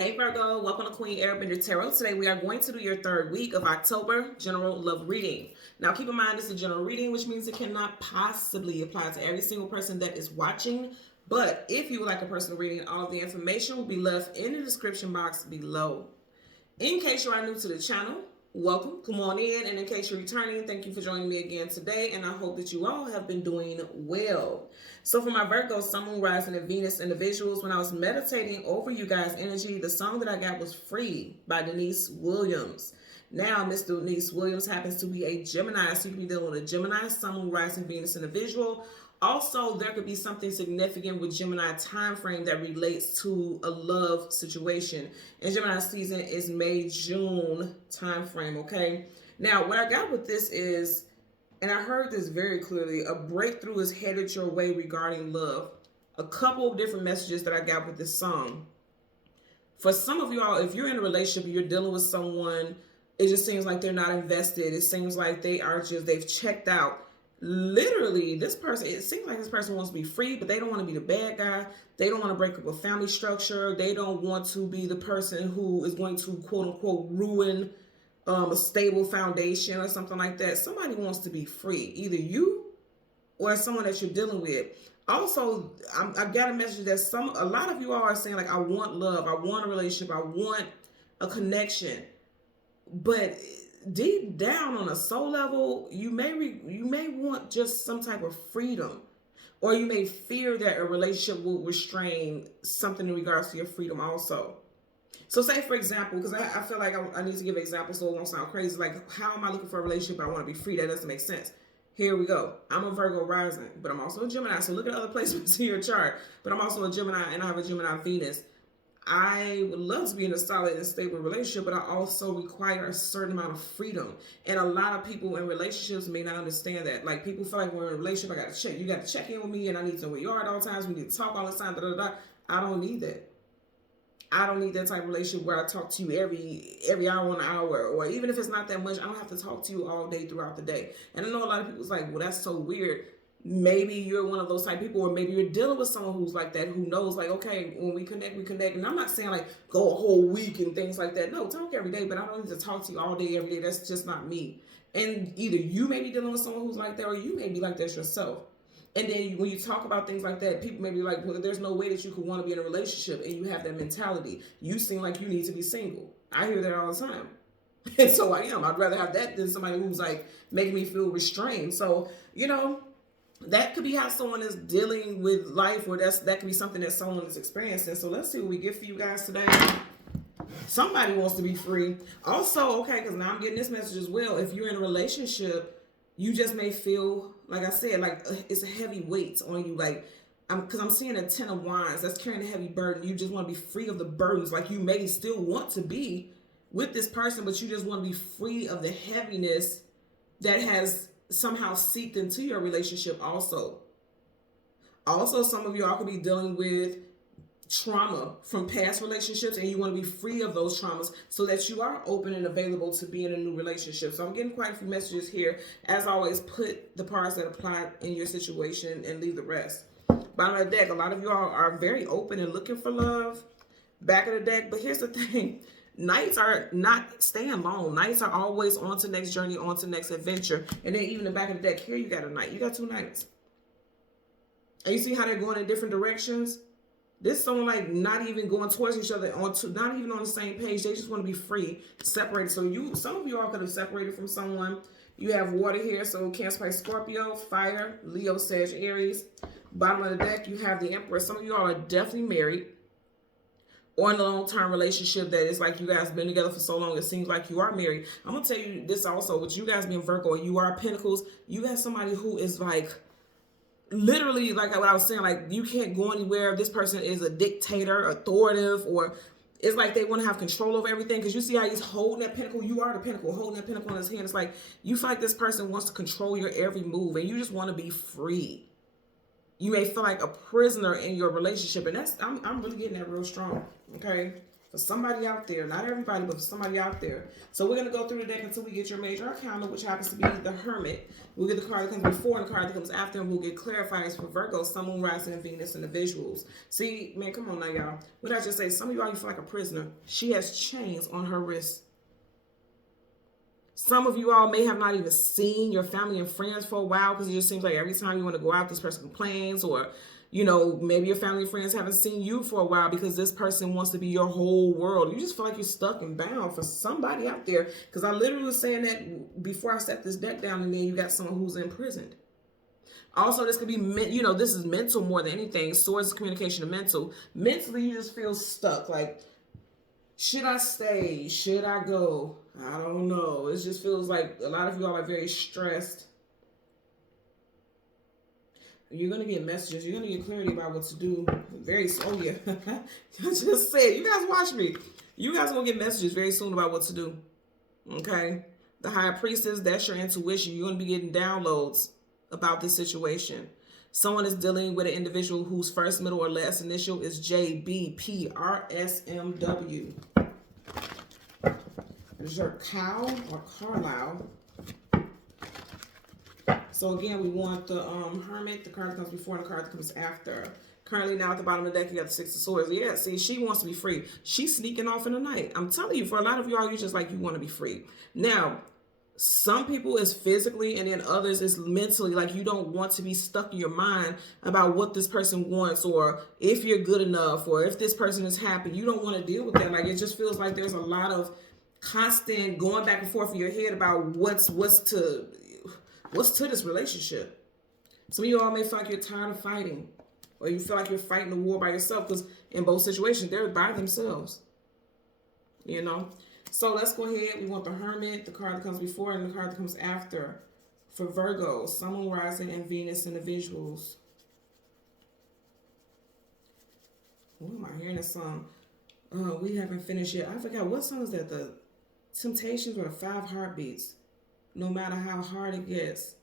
Hey Virgo, welcome to Queen Airbender Tarot. Today we are going to do your third week of October general love reading. Now keep in mind this is a general reading, which means it cannot possibly apply to every single person that is watching. But if you would like a personal reading, all of the information will be left in the description box below. In case you are new to the channel, welcome, come on in. And in case you're returning, thank you for joining me again today. And I hope that you all have been doing well. So for my Virgo, Sun, Moon, Rising, and Venus individuals, when I was meditating over you guys' energy, the song that I got was Free by Denise Williams. Now, Miss Denise Williams happens to be a Gemini, so you can be dealing with a Gemini, Sun, Moon, Rising, Venus individual. Also, there could be something significant with Gemini time frame that relates to a love situation. And Gemini season is May, June time frame, okay? Now, what I got with this is, and I heard this very clearly, a breakthrough is headed your way regarding love. A couple of different messages that I got with this song. For some of y'all, if you're in a relationship and you're dealing with someone, it just seems like they're not invested. It seems like they've checked out. Literally, this person, it seems like this person wants to be free, but they don't want to be the bad guy. They don't want to break up a family structure. They don't want to be the person who is going to, quote unquote, ruin a stable foundation or something like that. Somebody wants to be free, either you or someone that you're dealing with. Also, I got a message that a lot of you all are saying, like, I want love, I want a relationship, I want a connection, but deep down on a soul level, you may want just some type of freedom, or you may fear that a relationship will restrain something in regards to your freedom also. So say, for example, because I feel like I need to give an example so it won't sound crazy, like, how am I looking for a relationship? I want to be free. That doesn't make sense. Here we go. I'm a Virgo rising, but I'm also a Gemini. So look at other placements in your chart. But I'm also a Gemini, and I have a Gemini Venus. I would love to be in a solid and stable relationship, but I also require a certain amount of freedom. And a lot of people in relationships may not understand that. Like, people feel like, we're in a relationship, you got to check in with me, and I need to know where you are at all times. We need to talk all the time. I don't need that. I don't need that type of relationship where I talk to you every hour on the hour, or even if it's not that much, I don't have to talk to you all day throughout the day. And I know a lot of people's like, well, that's so weird. Maybe you're one of those type of people, or maybe you're dealing with someone who's like that, who knows, like, okay, when we connect, we connect. And I'm not saying like go a whole week and things like that. No, talk every day, but I don't need to talk to you all day, every day. That's just not me. And either you may be dealing with someone who's like that, or you may be like that yourself. And then when you talk about things like that, people may be like, well, there's no way that you could want to be in a relationship, and you have that mentality. You seem like you need to be single. I hear that all the time. And so I am. I'd rather have that than somebody who's like making me feel restrained. So, that could be how someone is dealing with life, or that could be something that someone is experiencing. So let's see what we get for you guys today. Somebody wants to be free. Also, okay, because now I'm getting this message as well. If you're in a relationship, you just may feel, like I said, like it's a heavy weight on you. Like, because I'm seeing a 10 of wands that's carrying a heavy burden. You just want to be free of the burdens. Like, you may still want to be with this person, but you just want to be free of the heaviness that has somehow seeped into your relationship also. Also, some of y'all could be dealing with trauma from past relationships, and you want to be free of those traumas so that you are open and available to be in a new relationship. So I'm getting quite a few messages here. As always, put the parts that apply in your situation and leave the rest. Bottom of the deck, a lot of you all are very open and looking for love. Back of the deck, but here's the thing. Knights are not staying long. Knights are always on to next journey, on to next adventure. And then even the back of the deck, here you got a knight. You got two knights. And you see how they're going in different directions? This is someone like not even going towards each other, not even on the same page. They just want to be free, separated. So some of you all could have separated from someone. You have water here, so Cancer, Pisces, Scorpio, fire, Leo, Sag, Aries. Bottom of the deck, you have the Emperor. Some of you all are definitely married, or in a long-term relationship that is like you guys been together for so long, it seems like you are married. I'm going to tell you this also, with you guys being Virgo, you are Pentacles, you have somebody who is like, literally, like what I was saying, like you can't go anywhere. This person is a dictator, authoritative, or it's like they want to have control over everything. Because you see how he's holding that pentacle. You are the pentacle, holding that pentacle in his hand. It's like you feel like this person wants to control your every move, and you just want to be free. You may feel like a prisoner in your relationship, and I'm really getting that real strong. Okay, For somebody out there, not everybody, but for somebody out there. So we're going to go through the deck until we get your major arcana, which happens to be the Hermit. We'll get the card that comes before and the card that comes after, and we'll get clarifiers for Virgo, Sun, Moon, Rising, and Venus individuals. See, man, come on now, y'all. What did I just say? Some of y'all, you feel like a prisoner. She has chains on her wrist. Some of you all may have not even seen your family and friends for a while because it just seems like every time you want to go out, this person complains, or you know, maybe your family and friends haven't seen you for a while because this person wants to be your whole world. You just feel like you're stuck and bound for somebody out there. Because I literally was saying that before I set this deck down, and then you got someone who's imprisoned. Also, this could be, you know, this is mental more than anything. Swords is communication and mental. Mentally, you just feel stuck. Like, should I stay? Should I go? I don't know. It just feels like a lot of you all are very stressed. You're going to get messages. You're going to get clarity about what to do very soon. Oh, yeah. I just said, you guys watch me. You guys are going to get messages very soon about what to do. Okay? The High Priestess, that's your intuition. You're going to be getting downloads about this situation. Someone is dealing with an individual whose first, middle, or last initial is JBPRSMW. There's your cow or Carlisle. So again, we want the Hermit, the card that comes before and the card that comes after. Currently now at the bottom of the deck, you got the Six of Swords. Yeah, see, she wants to be free. She's sneaking off in the night. I'm telling you, for a lot of y'all, you're just like, you want to be free. Now, some people is physically and then others is mentally, like you don't want to be stuck in your mind about what this person wants or if you're good enough or if this person is happy. You don't want to deal with that. Like it just feels like there's a lot of constant going back and forth in your head about what's to this relationship. Some of you all may feel like you're tired of fighting or you feel like you're fighting the war by yourself because in both situations, they're by themselves, you know? So let's go ahead. We want the Hermit, the card that comes before and the card that comes after for Virgo, Sun, Moon, Rising, and Venus individuals. What am I hearing this song? We haven't finished yet. I forgot, what song is that? The Temptations or the 5 Heartbeats? No matter how hard it gets,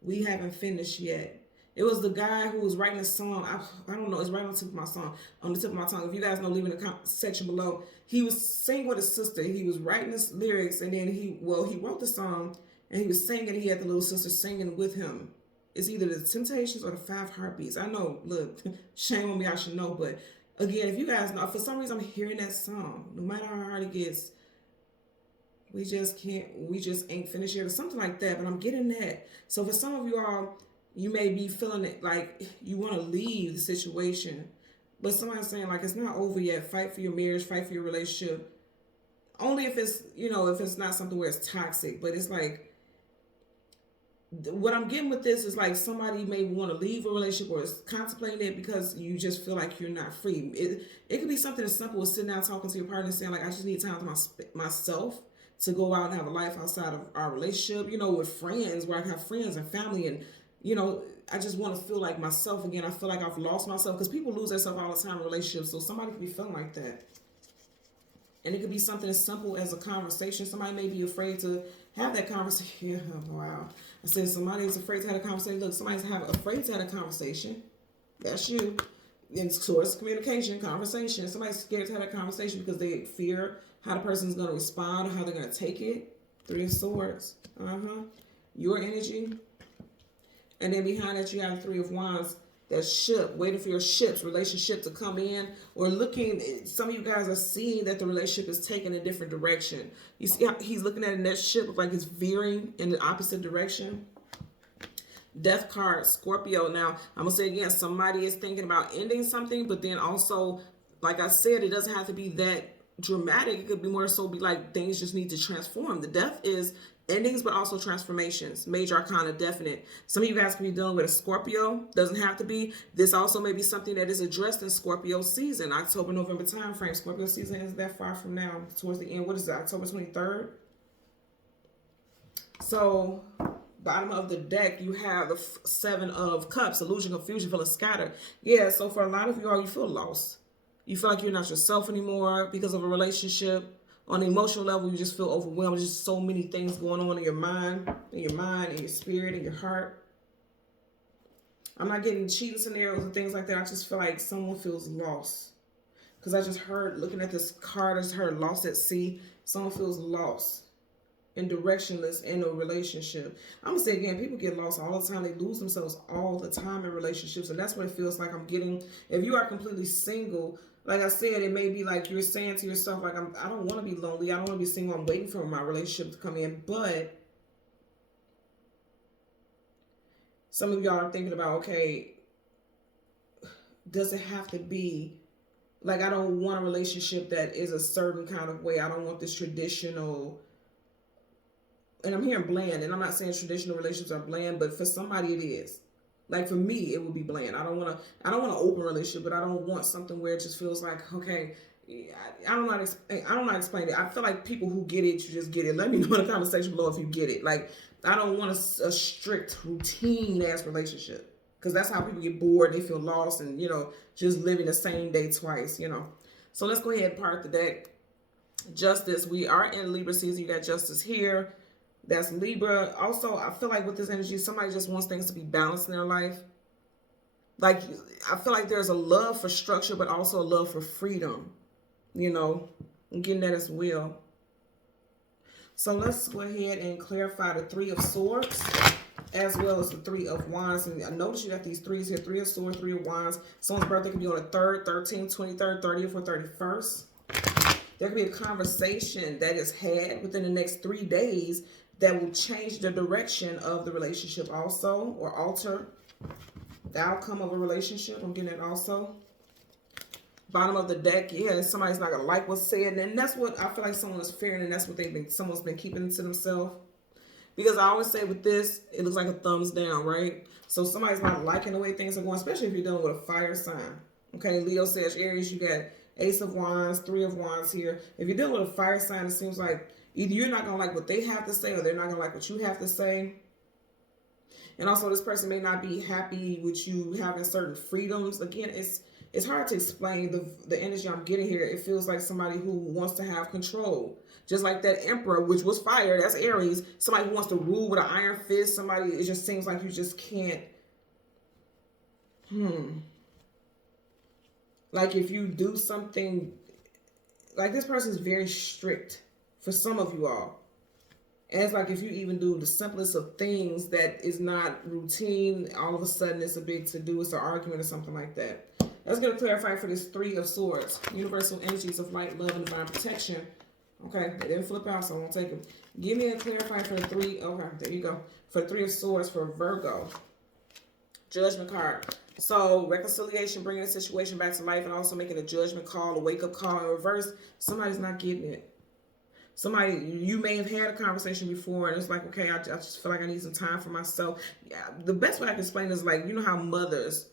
we haven't finished yet. It was the guy who was writing a song. I don't know. It's right on the tip of my song. On the tip of my tongue. If you guys know, leave in the comment section below. He was singing with his sister. He was writing his lyrics, and then he wrote the song, and he was singing. He had the little sister singing with him. It's either the Temptations or the 5 Heartbeats. I know. Look, shame on me. I should know. But again, if you guys know, for some reason I'm hearing that song. No matter how hard it gets, we just ain't finished yet or something like that. But I'm getting that. So for some of you all, you may be feeling it like you want to leave the situation, but somebody's saying like it's not over yet. Fight for your marriage, fight for your relationship. Only if it's, you know, if it's not something where it's toxic. But it's like what I'm getting with this is like somebody may want to leave a relationship or is contemplating it because you just feel like you're not free. It could be something as simple as sitting down talking to your partner and saying like I just need time to myself to go out and have a life outside of our relationship. You know, with friends where I can have friends and family and. You know, I just want to feel like myself again. I feel like I've lost myself because people lose themselves all the time in relationships. So somebody could be feeling like that. And it could be something as simple as a conversation. Somebody may be afraid to have that conversation. Wow. I said somebody is afraid to have a conversation. Look, somebody's afraid to have a conversation. That's you. And so it's communication, conversation. Somebody's scared to have a conversation because they fear how the person's going to respond or how they're going to take it. 3 of Swords. Your energy. And then behind that, you have the 3 of Wands, that ship, waiting for your relationship to come in, or looking, some of you guys are seeing that the relationship is taking a different direction. You see how he's looking at it, and that ship like it's veering in the opposite direction. Death card, Scorpio. Now, I'm going to say again, somebody is thinking about ending something, but then also, like I said, it doesn't have to be that dramatic. It could be more so be like things just need to transform. The death is endings, but also transformations. Major arcana, definite. Some of you guys can be dealing with a Scorpio. Doesn't have to be. This also may be something that is addressed in Scorpio season. October, November time frame. Scorpio season is that far from now. Towards the end. What is it? October 23rd? So, bottom of the deck, you have the 7 of Cups. Illusion, confusion, feeling scattered. Yeah, so for a lot of you all, you feel lost. You feel like you're not yourself anymore because of a relationship. On the emotional level, you just feel overwhelmed. There's just so many things going on in your mind, in your spirit, in your heart. I'm not getting cheating scenarios and things like that. I just feel like someone feels lost. Because I just heard, looking at this card, I just heard lost at sea. Someone feels lost and directionless in a relationship. I'm going to say again, people get lost all the time. They lose themselves all the time in relationships. And that's what it feels like I'm getting. If you are completely single, like I said, it may be like you're saying to yourself, like, I don't want to be lonely. I don't want to be single. I'm waiting for my relationship to come in. But some of y'all are thinking about, okay, does it have to be, like, I don't want a relationship that is a certain kind of way. I don't want this traditional, and I'm hearing bland, and I'm not saying traditional relationships are bland, but for somebody it is. Like for me, it would be bland. I don't want an open relationship, but I don't want something where it just feels like, okay, I don't know how to explain it. I feel like people who get it, you just get it. Let me know in the comment section below if you get it. Like, I don't want a strict routine ass relationship, because that's how people get bored. They feel lost and, you know, just living the same day twice, you know. So let's go ahead and part the deck. Justice. We are in Libra season. You got Justice here. That's Libra. Also, I feel like with this energy, somebody just wants things to be balanced in their life. Like, I feel like there's a love for structure, but also a love for freedom. You know, I'm getting that as well. So let's go ahead and clarify the Three of Swords as well as the Three of Wands. And I notice you got these threes here: Three of Swords, Three of Wands. Someone's birthday could be on the 3rd, 13th, 23rd, 30th, or 31st. There could be a conversation that is had within the next 3 days that will change the direction of the relationship also, or alter the outcome of a relationship. I'm getting it also. Bottom of the deck, yeah, somebody's not gonna like what's said, and that's what I feel like someone is fearing, and that's what someone's been keeping to themselves. Because I always say with this, it looks like a thumbs down, right? So somebody's not liking the way things are going, especially if you're dealing with a fire sign. Okay, Leo, Sag, Aries, you got Ace of Wands, Three of Wands here. If you're dealing with a fire sign, it seems like either you're not going to like what they have to say, or they're not going to like what you have to say. And also, this person may not be happy with you having certain freedoms. Again, it's hard to explain the energy I'm getting here. It feels like somebody who wants to have control. Just like that Emperor, which was fire, that's Aries. Somebody who wants to rule with an iron fist. Somebody, it just seems like you just can't. Like if you do something, like this person is very strict for some of you all. And it's like if you even do the simplest of things that is not routine, all of a sudden it's a big to-do, it's an argument or something like that. Let's get a clarify for this Three of Swords. Universal energies of light, love, and divine protection. Okay, they didn't flip out, so I won't take them. Give me a clarify for the three. Okay, there you go. For the Three of Swords for Virgo. Judgment card. So reconciliation, bringing the situation back to life, and also making a judgment call, a wake-up call in reverse. Somebody's not getting it. Somebody, you may have had a conversation before, and it's like, okay, I just feel like I need some time for myself. Yeah, the best way I can explain is like, you know how mothers,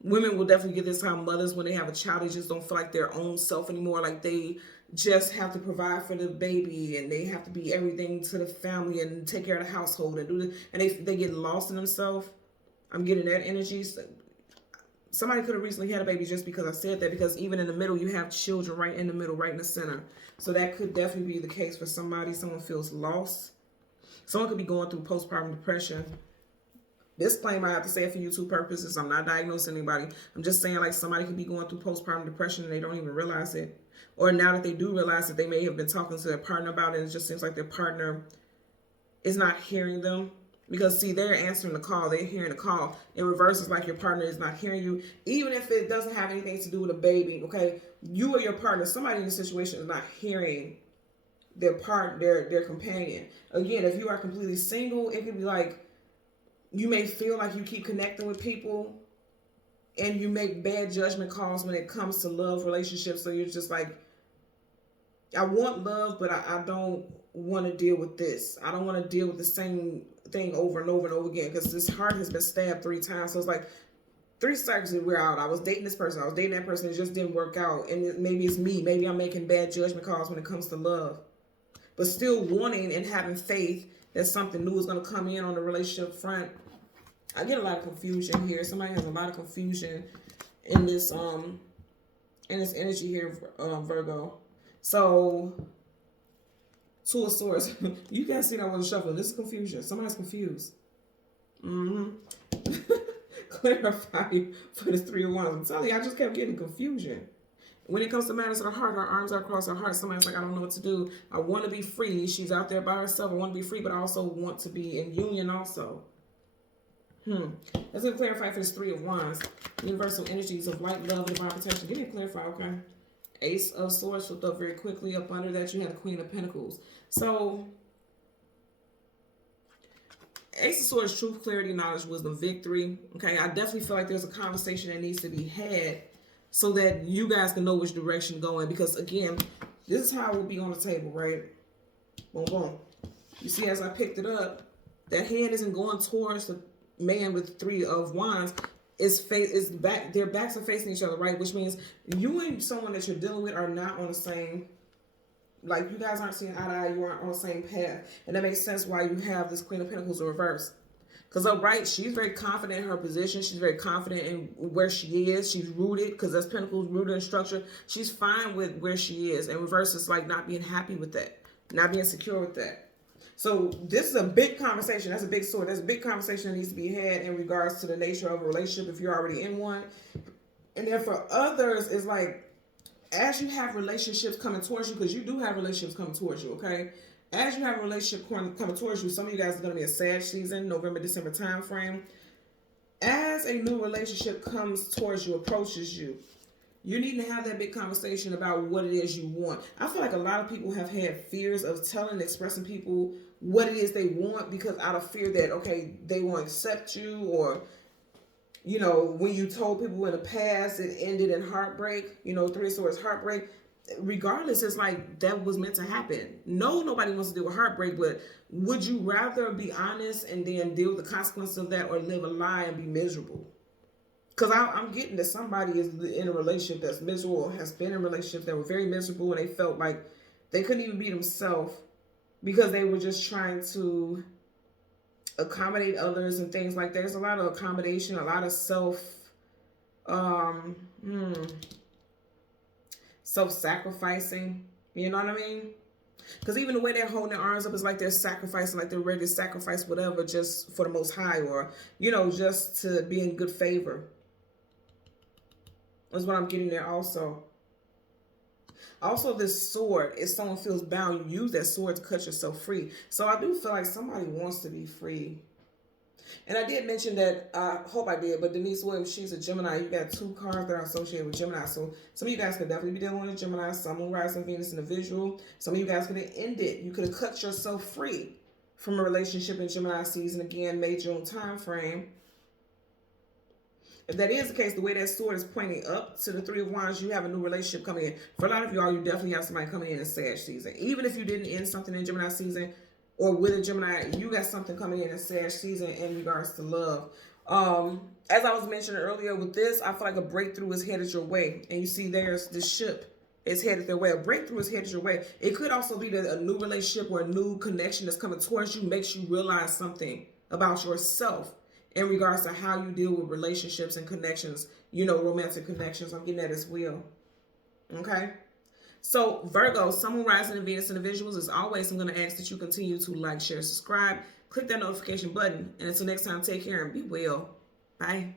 women will definitely get this, how mothers, when they have a child, they just don't feel like their own self anymore. Like they just have to provide for the baby, and they have to be everything to the family and take care of the household and do this, and they get lost in themselves. I'm getting that energy. Somebody could have recently had a baby just because I said that, because even in the middle, you have children right in the middle, right in the center. So that could definitely be the case for somebody. Someone feels lost. Someone could be going through postpartum depression. This claim I have to say it for YouTube purposes. I'm not diagnosing anybody. I'm just saying like somebody could be going through postpartum depression and they don't even realize it. Or now that they do realize it, they may have been talking to their partner about it, and it just seems like their partner is not hearing them. Because, see, they're answering the call. They're hearing the call. In reverse, it's like your partner is not hearing you. Even if it doesn't have anything to do with a baby, okay? You or your partner, somebody in the situation is not hearing their their companion. Again, if you are completely single, it could be like you may feel like you keep connecting with people and you make bad judgment calls when it comes to love relationships. So you're just like, I want love, but I don't want to deal with this. I don't want to deal with the same thing over and over and over again, because this heart has been stabbed 3 times. So it's like 3 cycles that we're out. I was dating this person, I was dating that person, it just didn't work out. And maybe it's me, maybe I'm making bad judgment calls when it comes to love, but still wanting and having faith that something new is going to come in on the relationship front. I get a lot of confusion here. Somebody has a lot of confusion in this energy here, Virgo. So 2 of Swords. You can't see that one shuffling. This is confusion. Somebody's confused. Clarify for this 3 of Wands. I'm telling you, I just kept getting confusion. When it comes to matters of the heart, her arms are across her heart. Somebody's like, I don't know what to do. I want to be free. She's out there by herself. I want to be free, but I also want to be in union also. Let's go clarify for this 3 of Wands. Universal energies of light, love, and divine protection. Give me a clarify, okay? Ace of Swords flipped up very quickly. Up under that, you had the Queen of Pentacles. So, Ace of Swords, truth, clarity, knowledge, wisdom, victory. Okay, I definitely feel like there's a conversation that needs to be had so that you guys can know which direction going. Because, again, this is how it will be on the table, right? Boom, boom. You see, as I picked it up, that hand isn't going towards the man with 3 of Wands. Their backs are facing each other, right? Which means you and someone that you're dealing with are not on the same, like, you guys aren't seeing eye to eye, you aren't on the same path. And that makes sense why you have this Queen of Pentacles in reverse. Because upright, she's very confident in her position. She's very confident in where she is. She's rooted, because that's Pentacles, rooted in structure. She's fine with where she is. And reverse is like not being happy with that, not being secure with that. So this is a big conversation. That's a big sword. There's a big conversation that needs to be had in regards to the nature of a relationship if you're already in one. And then for others, it's like, as you have relationships coming towards you, because you do have relationships coming towards you, okay? As you have a relationship coming towards you, some of you guys are going to be a Sag season, November, December time frame. As a new relationship comes towards you, approaches you, you need to have that big conversation about what it is you want. I feel like a lot of people have had fears of telling, expressing people what it is they want because out of fear that, okay, they won't accept you, or, you know, when you told people in the past it ended in heartbreak, you know, 3 of Swords, heartbreak. Regardless, it's like that was meant to happen. No, nobody wants to deal with heartbreak, but would you rather be honest and then deal with the consequences of that, or live a lie and be miserable? Because I'm getting that somebody is in a relationship that's miserable, has been in relationships that were very miserable, and they felt like they couldn't even be themselves because they were just trying to accommodate others and things like that. There's a lot of accommodation, a lot of self-sacrificing. You know what I mean? Because even the way they're holding their arms up is like they're sacrificing, like they're ready to sacrifice whatever just for the Most High, or, you know, just to be in good favor. That's what I'm getting there also. Also, this sword, if someone feels bound, you use that sword to cut yourself free. So I do feel like somebody wants to be free. And I did mention that, I hope I did, but Denise Williams, she's a Gemini. You got 2 cards that are associated with Gemini. So some of you guys could definitely be dealing with a Gemini, Sun, Moon, Rising, Venus, individual. Some of you guys could have ended. You could have cut yourself free from a relationship in Gemini season. Again, May, June time frame. If that is the case, the way that sword is pointing up to the 3 of Wands, you have a new relationship coming in. For a lot of y'all, you definitely have somebody coming in Sag season. Even if you didn't end something in Gemini season, or with a Gemini, you got something coming in Sag season in regards to love. As I was mentioning earlier with this, I feel like a breakthrough is headed your way. And you see there's the ship is headed their way. A breakthrough is headed your way. It could also be that a new relationship or a new connection that's coming towards you makes you realize something about yourself in regards to how you deal with relationships and connections, you know, romantic connections. I'm getting that as well. Okay? So, Virgo, Sun, Moon, Rising, and Venus individuals, as always, I'm going to ask that you continue to like, share, subscribe, click that notification button. And until next time, take care and be well. Bye.